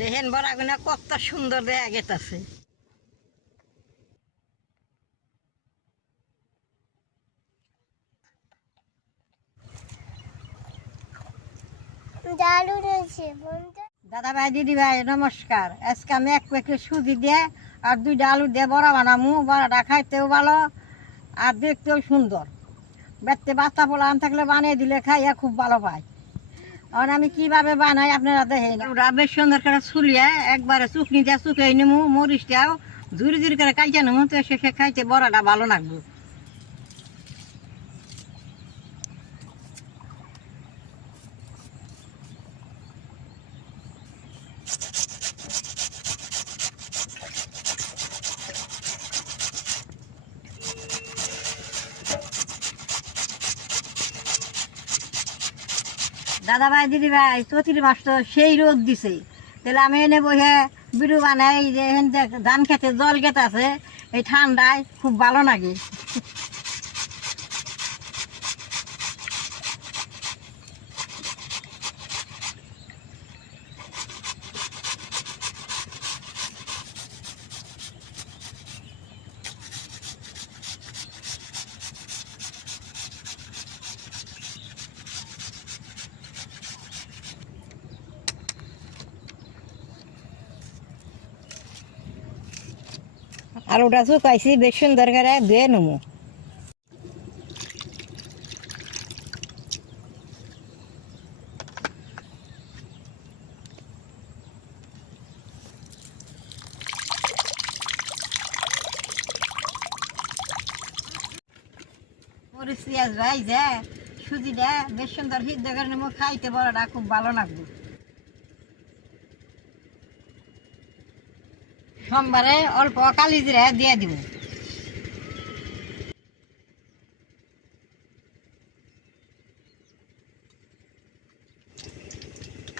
দেখেন বড়াগুনা কত সুন্দর দেখা গেতাছে। দাদা ভাই দিদি ভাই নমস্কার। আজকে আমি এক প্যাকেট সুজি দিয়ে আর 2টা আলু দিয়ে বড়া বানামু। বড়াটা খাইতেও ভালো আর দেখতেও সুন্দর। বেতে বাচ্চা পোলা আন থাকলে বানিয়ে দিলে খাইয়া খুব ভালো পায়। আর আমি কিভাবে বানাই আপনারা দেখেন। ওরা বেশ সুন্দর করে ছুলিয়ে একবারে চুকনি দিয়ে চুকিয়ে নেবো, মরিচটাও ঝুরি ঝুরি করে কাইটা নেবো, তো শেষে খাইতে বড়াটা ভালো লাগবে। দাদা ভাই দিদি ভাই 34 মাস তো সেই রোদ দিছে, তাহলে আমি এনে বসে বিড়ু বানাই। যে ধান খেতে জল খেতে আছে, এই ঠান্ডায় খুব ভালো লাগে। আলুটা শুকাইছি, বেশ সুন্দর করে ধুয়ে নেবো। মরিচ পেঁয়াজ ভাই যে সুজিটা বেশ সুন্দর সিদ্ধ করে নেবো, খাইতে বড়াটা খুব ভালো লাগবে। সোমবারে অল্প কালি জিরা দিয়ে দিব।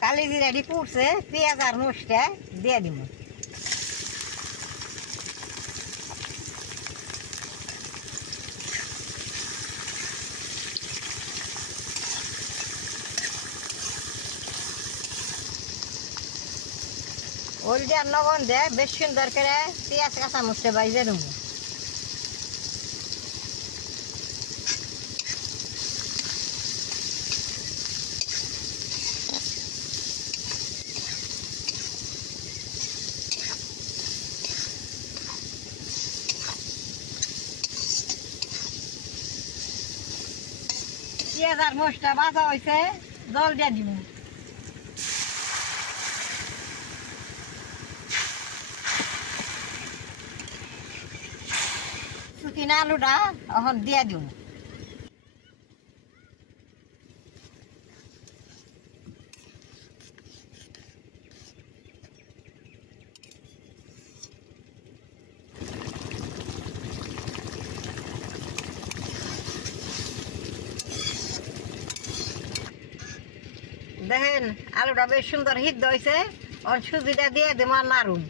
কালি জিরাটি পুড়ছে, পেঁয়াজ আর মরিচটা দিয়ে দিব। হলদি আর লবণ দিয়ে বেশ সুন্দর করে পেঁয়াজ কাঁচা মরিচটা বাইজে দেবো। পেঁয়াজ আর মরিচটা ভাজা হয়েছে, জল দিয়ে দিব। শুকিনা আলুটা এখন দিয়ে দিব। দেখেন আলুটা বেশ সুন্দর সিদ্ধ হয়েছে, সুজিটা দিয়ে দেবো আর নাড়ুন।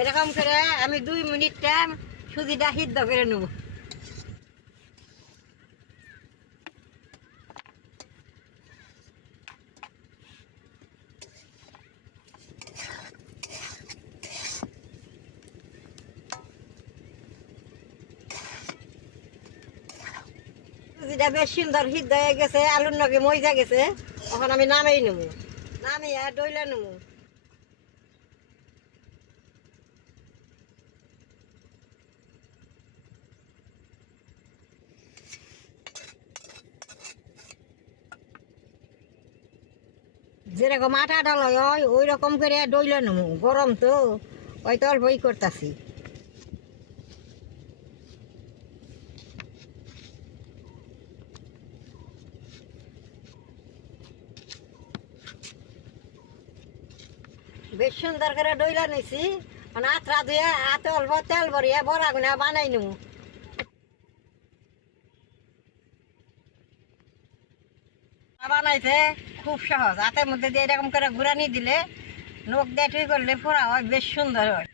এরকম করে আমি 2 মিনিট টাইম সুজিটা সিদ্ধ করে নেব। সুজিটা বেশ সুন্দর সিদ্ধ হয়ে গেছে, আলুর নগে মজা গেছে। এখন আমি নামাই নেব, নামিয়ে ডইলা নেব। যেরকম আটা ডাল হয় ওই রকম করে ডইলে নেবো, গরম তো ওই তো অল্পই করতেছি। বেশ সুন্দর করে ডইলা নিছি, মানে আত্রা দিয়ে হাতে অল্প তেল ভরিয়ে বড়া গুনা বানাই নেবো। বানাইতে খুব সহজ, হাতের মধ্যে দিয়ে এরকম করে ঘুরানি দিলে নখ দিয়ে টুই করলে পোড়া হয়, বেশ সুন্দর হয়।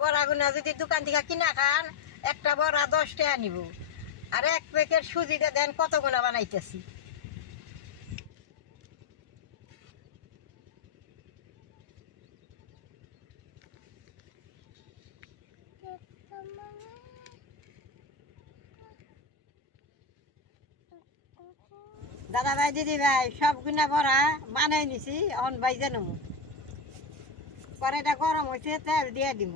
বড়া গুনা যদি দোকান থেকে কিনা খান, একটা বড়া 10 টাকা নিব, আর এক প্যাকেট সুজিতে দেন কত গুণা বানাইতেছি। দাদা ভাই দিদি ভাই সব গুনা বড়া বানাই নিছি, এখন বাইজে নেবো। কড়াইটা গরম হয়েছে, তেল দিয়ে দিব।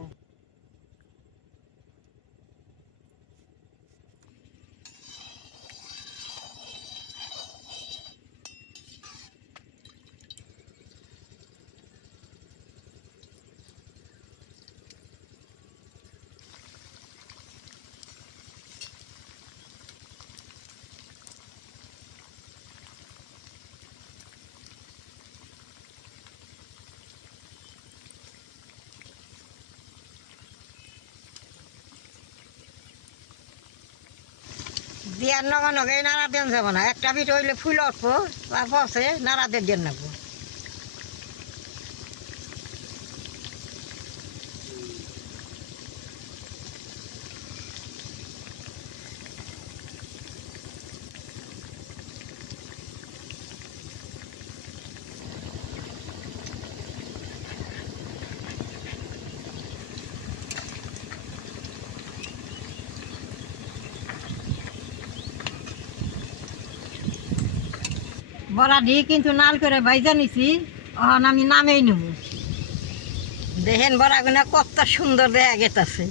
দিয়ার নগা নগে নাড়া দেন যাব না, একটা পিঠ হইলে ফুল উঠবো, তারপর নাড়া দিয়ে নেবো। বড়া দিয়ে কিন্তু নাল করে বাইজা নিছি, এখন আমি নামেই নেব। দেখেন বড়া গুনা কত সুন্দর দেখা গেছে।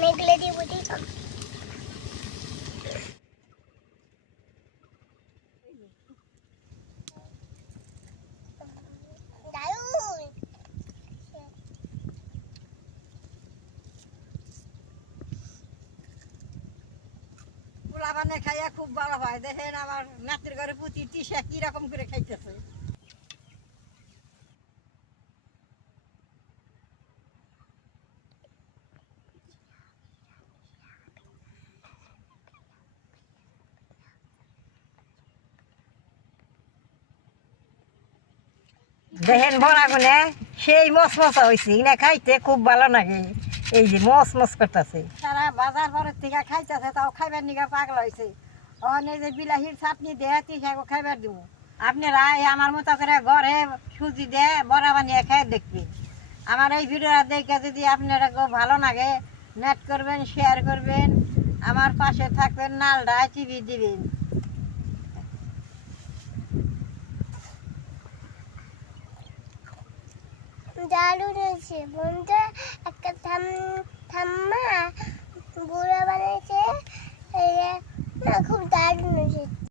মেঘলে দিয়ে বুঝি পোলা বানে খাইয়া খুব ভালো হয়। দেখেন আমার নাতির ঘরে পুঁতি তিসা কিরকম করে খাইতেছে। দেখেন বড়া গুনে সেই মশমশা হয়েছে, এনে খাইতে খুব ভালো লাগে। এই যে মশ করতেছে, তারা বাজার পরের থেকে খাইতেছে, তাও খাইবার নিকা পাগল হয়েছে। এই যে বিলাহির চাটনি দেয় তিসাকে খাইবার দিব। আপনারা আমার মতো করে ঘরে সুজি দিয়ে বড়া বানিয়ে খাই দেখবেন। আমার এই ভিডিওটা দেখে যদি আপনারা ভালো লাগে, নেট করবেন, শেয়ার করবেন, আমার পাশে থাকবেন, নালটা টিভি দিবেন। দারুণ হয়েছে বন্ধু, একটা ঠাম্মা বুড়া বানাইছে, খুব দারুণ হয়েছে।